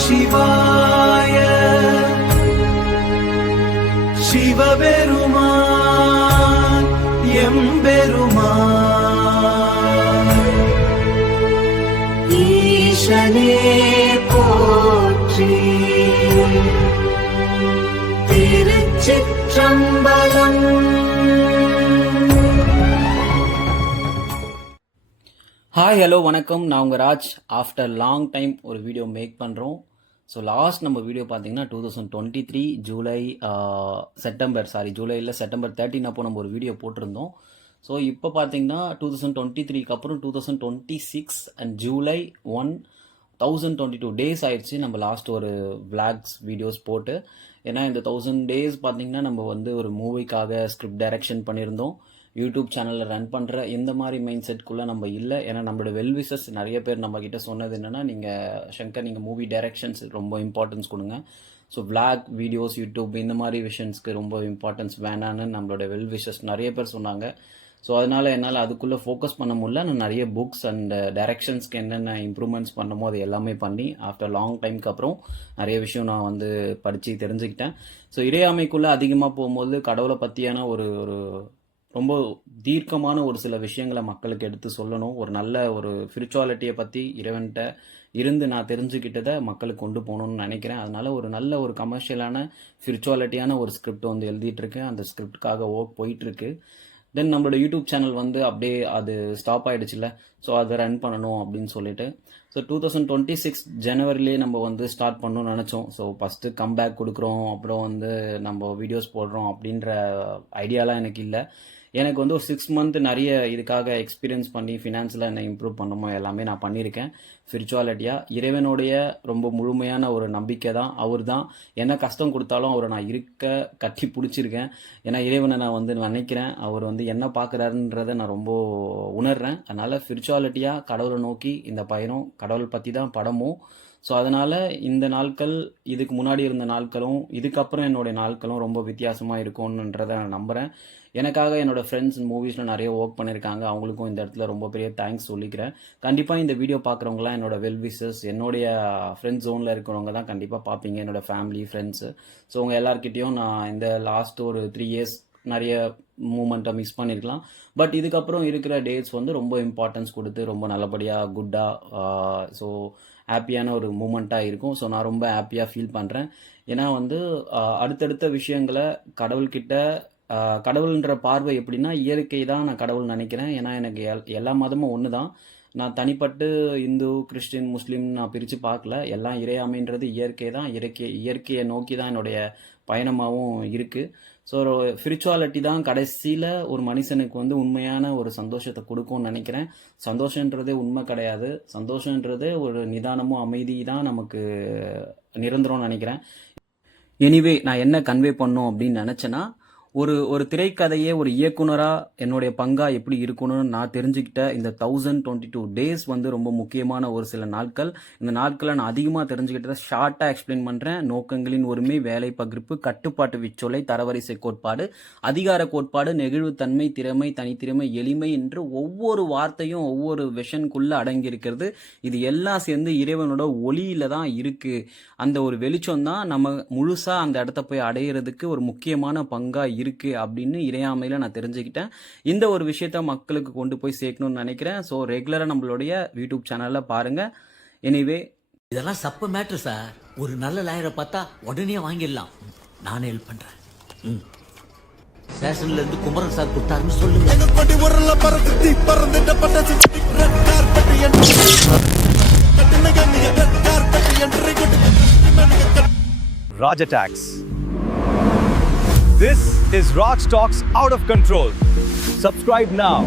சிவாய சிவபெருமான் எம்பெருமான் ஈசனே போற்றி திருச்சிற்றம்பலம். ஹாய் ஹலோ வணக்கம், நான் உங்கள் ராஜ். ஆஃப்டர் லாங் டைம் ஒரு வீடியோ மேக் பண்ணுறோம். ஸோ லாஸ்ட் நம்ம வீடியோ பார்த்தீங்கன்னா 2023 ஜூலையில் செப்டம்பர் 13 அப்போ நம்ம ஒரு வீடியோ போட்டிருந்தோம். ஸோ இப்போ பார்த்தீங்கன்னா 2023க்கு அப்புறம் 2026 அண்ட் ஜூலை 1 1022 டேஸ் ஆயிடுச்சு நம்ம லாஸ்ட் ஒரு விளாக்ஸ் வீடியோஸ் போட்டு. ஏன்னா இந்த 1000 டேஸ் பார்த்தீங்கன்னா நம்ம வந்து ஒரு மூவிக்காக ஸ்கிரிப்ட் டைரக்ஷன் பண்ணியிருந்தோம். யூடியூப் சேனலில் ரன் பண்ணுற இந்த மாதிரி மைண்ட் செட்குள்ளே நம்ம இல்லை. ஏன்னா நம்மளோட வெல்விசஸ் நிறைய பேர் நம்ம கிட்ட சொன்னது என்னென்னா, நீங்கள் மூவி டைரக்ஷன்ஸ் ரொம்ப இம்பார்ட்டன்ஸ் கொடுங்க. ஸோ விளாக் வீடியோஸ் யூடியூப் இந்த மாதிரி விஷயன்ஸ்க்கு ரொம்ப இம்பார்ட்டன்ஸ் வேணான்னு நம்மளோட வெல்விஷஸ் நிறைய பேர் சொன்னாங்க. ஸோ அதனால் என்னால் அதுக்குள்ளே ஃபோக்கஸ் பண்ண முடியல. நான் நிறைய புக்ஸ் அண்ட் டைரக்ஷன்ஸ்க்கு என்னென்ன இம்ப்ரூவ்மெண்ட்ஸ் பண்ணமோ அது எல்லாமே பண்ணி ஆஃப்டர் லாங் டைமுக்கு அப்புறம் நிறைய விஷயம் நான் வந்து படித்து தெரிஞ்சுக்கிட்டேன். ஸோ இறையாமைக்குள்ளே அதிகமாக போகும்போது கடவுளை பற்றியான ஒரு ரொம்ப தீர்க்கமான ஒரு சில விஷயங்களை மக்களுக்கு எடுத்து சொல்லணும். ஒரு நல்ல ஒரு ஸ்பிரிச்சுவாலிட்டியை பற்றி இறைவன்கிட்ட இருந்து நான் தெரிஞ்சுக்கிட்டதை மக்களுக்கு கொண்டு போகணும்னு நினைக்கிறேன். அதனால ஒரு நல்ல ஒரு கமர்ஷியலான ஸ்பிரிச்சுவாலிட்டியான ஒரு ஸ்கிரிப்ட் வந்து எழுதிட்டு இருக்கேன். அந்த ஸ்கிரிப்டுக்காக ஒர்க் போயிட்டுருக்கு. தென் நம்மளோட யூடியூப் சேனல் வந்து அப்படியே அது ஸ்டாப் ஆகிடுச்சுல்ல, ஸோ அதை ரன் பண்ணணும் அப்படின்னு சொல்லிட்டு. ஸோ 2026 ஜனவரிலே நம்ம வந்து ஸ்டார்ட் பண்ணணும்னு நினச்சோம். ஸோ ஃபஸ்ட்டு கம்பேக் கொடுக்குறோம், அப்புறம் வந்து நம்ம வீடியோஸ் போடுறோம் அப்படின்ற ஐடியாலாம் எனக்கு இல்லை. எனக்கு வந்து ஒரு 6 மந்த் நிறைய இதுக்காக எக்ஸ்பீரியன்ஸ் பண்ணி ஃபினான்ஸில் என்ன இம்ப்ரூவ் பண்ணணுமோ எல்லாமே நான் பண்ணியிருக்கேன். ஸ்பிரிச்சுவாலிட்டியாக இறைவனுடைய ரொம்ப முழுமையான ஒரு நம்பிக்கை தான். அவர் தான் என்ன கஷ்டம் கொடுத்தாலும் அவரை நான் கட்டி பிடிச்சிருக்கேன். ஏன்னா இறைவனை நான் வந்து நினைக்கிறேன், அவர் வந்து என்ன பார்க்குறாருன்றதை நான் ரொம்ப உணர்றேன். அதனால் ஸ்பிரிச்சுவாலிட்டியாக கடவுளை நோக்கி இந்த பயணம், கடவுள் பற்றி தான் படமும். ஸோ அதனால் இந்த நாட்கள் இதுக்கு முன்னாடி இருந்த நாட்களும் இதுக்கப்புறம் என்னுடைய நாட்களும் ரொம்ப வித்தியாசமாக இருக்கும்ன்றதை நான் நம்புகிறேன். எனக்காக என்னோடய ஃப்ரெண்ட்ஸ் மூவிஸில் நிறைய ஒர்க் பண்ணியிருக்காங்க. அவங்களுக்கும் இந்த இடத்துல ரொம்ப பெரிய தேங்க்ஸ் சொல்லிக்கிறேன். கண்டிப்பாக இந்த வீடியோ பார்க்குறவங்களாம் என்னோட வெல்விஷஸ், என்னுடைய ஃப்ரெண்ட்ஸ் ஜோனில் இருக்கிறவங்க தான் கண்டிப்பாக பார்ப்பீங்க, என்னோடய ஃபேமிலி ஃப்ரெண்ட்ஸு. ஸோ உங்கள் எல்லாருக்கிட்டையும் நான் இந்த லாஸ்ட் ஒரு 3 இயர்ஸ் நிறைய மூமெண்ட்டை மிஸ் பண்ணியிருக்கலாம். பட் இதுக்கப்புறம் இருக்கிற டேட்ஸ் வந்து ரொம்ப இம்பார்ட்டன்ஸ் கொடுத்து ரொம்ப நல்லபடியாக குட்டாக ஸோ ஹாப்பியான ஒரு மூமெண்ட்டாக இருக்கும். ஸோ நான் ரொம்ப ஹாப்பியாக ஃபீல் பண்ணுறேன். ஏன்னா வந்து அடுத்தடுத்த விஷயங்களை கடவுள்ன்ற பார்வை எப்படின்னா, இயற்கை தான் நான் கடவுள் நினைக்கிறேன். ஏன்னா எனக்கு எல்லா மதமும் ஒன்று தான். நான் தனிப்பட்டு இந்து, கிறிஸ்டின், முஸ்லீம் நான் பிரித்து பார்க்கல. எல்லாம் இறையாமைன்றது இயற்கை தான். இயற்கையை நோக்கி தான் என்னுடைய பயணமாகவும் இருக்குது. ஸோ ஸ்பிரிச்சுவாலிட்டி தான் கடைசியில் ஒரு மனுஷனுக்கு வந்து உண்மையான ஒரு சந்தோஷத்தை கொடுக்கும்னு நினைக்கிறேன். சந்தோஷன்றதே உண்மை கிடையாது. சந்தோஷன்றதே ஒரு நிதானமும் அமைதி தான் நமக்கு நிரந்தரம்னு நினைக்கிறேன். எனிவே நான் என்ன கன்வே பண்ணோம் அப்படின்னு நினச்சேன்னா, ஒரு திரைக்கதையே ஒரு இயக்குனராக என்னுடைய பங்கா எப்படி இருக்கணும்னு நான் தெரிஞ்சுக்கிட்ட இந்த 1022 டேஸ் வந்து ரொம்ப முக்கியமான ஒரு சில நாட்கள். இந்த நாட்களை நான் அதிகமாக தெரிஞ்சுக்கிட்டதை ஷார்ட்டாக எக்ஸ்பிளைன் பண்ணுறேன். நோக்கங்களின் ஒருமை, வேலை பகிர்ப்பு, கட்டுப்பாட்டு விச்சொலை, தரவரிசை கோட்பாடு, அதிகார கோட்பாடு, நெகிழ்வுத்தன்மை, திறமை, தனித்திறமை, எளிமை என்று ஒவ்வொரு வார்த்தையும் ஒவ்வொரு விஷனுக்குள்ளே அடங்கியிருக்கிறது. இது எல்லாம் சேர்ந்து இறைவனோட ஒளியில தான் இருக்குது. அந்த ஒரு வெளிச்சம் தான் நம்ம முழுசாக அந்த இடத்த போய் அடையிறதுக்கு ஒரு முக்கியமான பங்காக இருக்குது அப்படின்னு இறையாமையில் நான் தெரிஞ்சுக்கிட்டேன். இந்த ஒரு விஷயத்த மக்களுக்கு கொண்டு போய் சேர்க்கணும்னு நினைக்கிறேன். ஸோ ரெகுலராக நம்மளுடைய யூடியூப் சேனலில் பாருங்கள். எனிவே இதெல்லாம் சப்பு மேட்ரு சார். ஒரு நல்ல லாயரை பார்த்தா உடனே வாங்கிடலாம். நானே ஹெல்ப் பண்ணுறேன். ஸ்டேஷன்ல இருந்து குமரன் சார் கொடுத்தாருன்னு சொல்லுங்க. Raj Attacks. This is Raj Talks Out of Control. Subscribe now.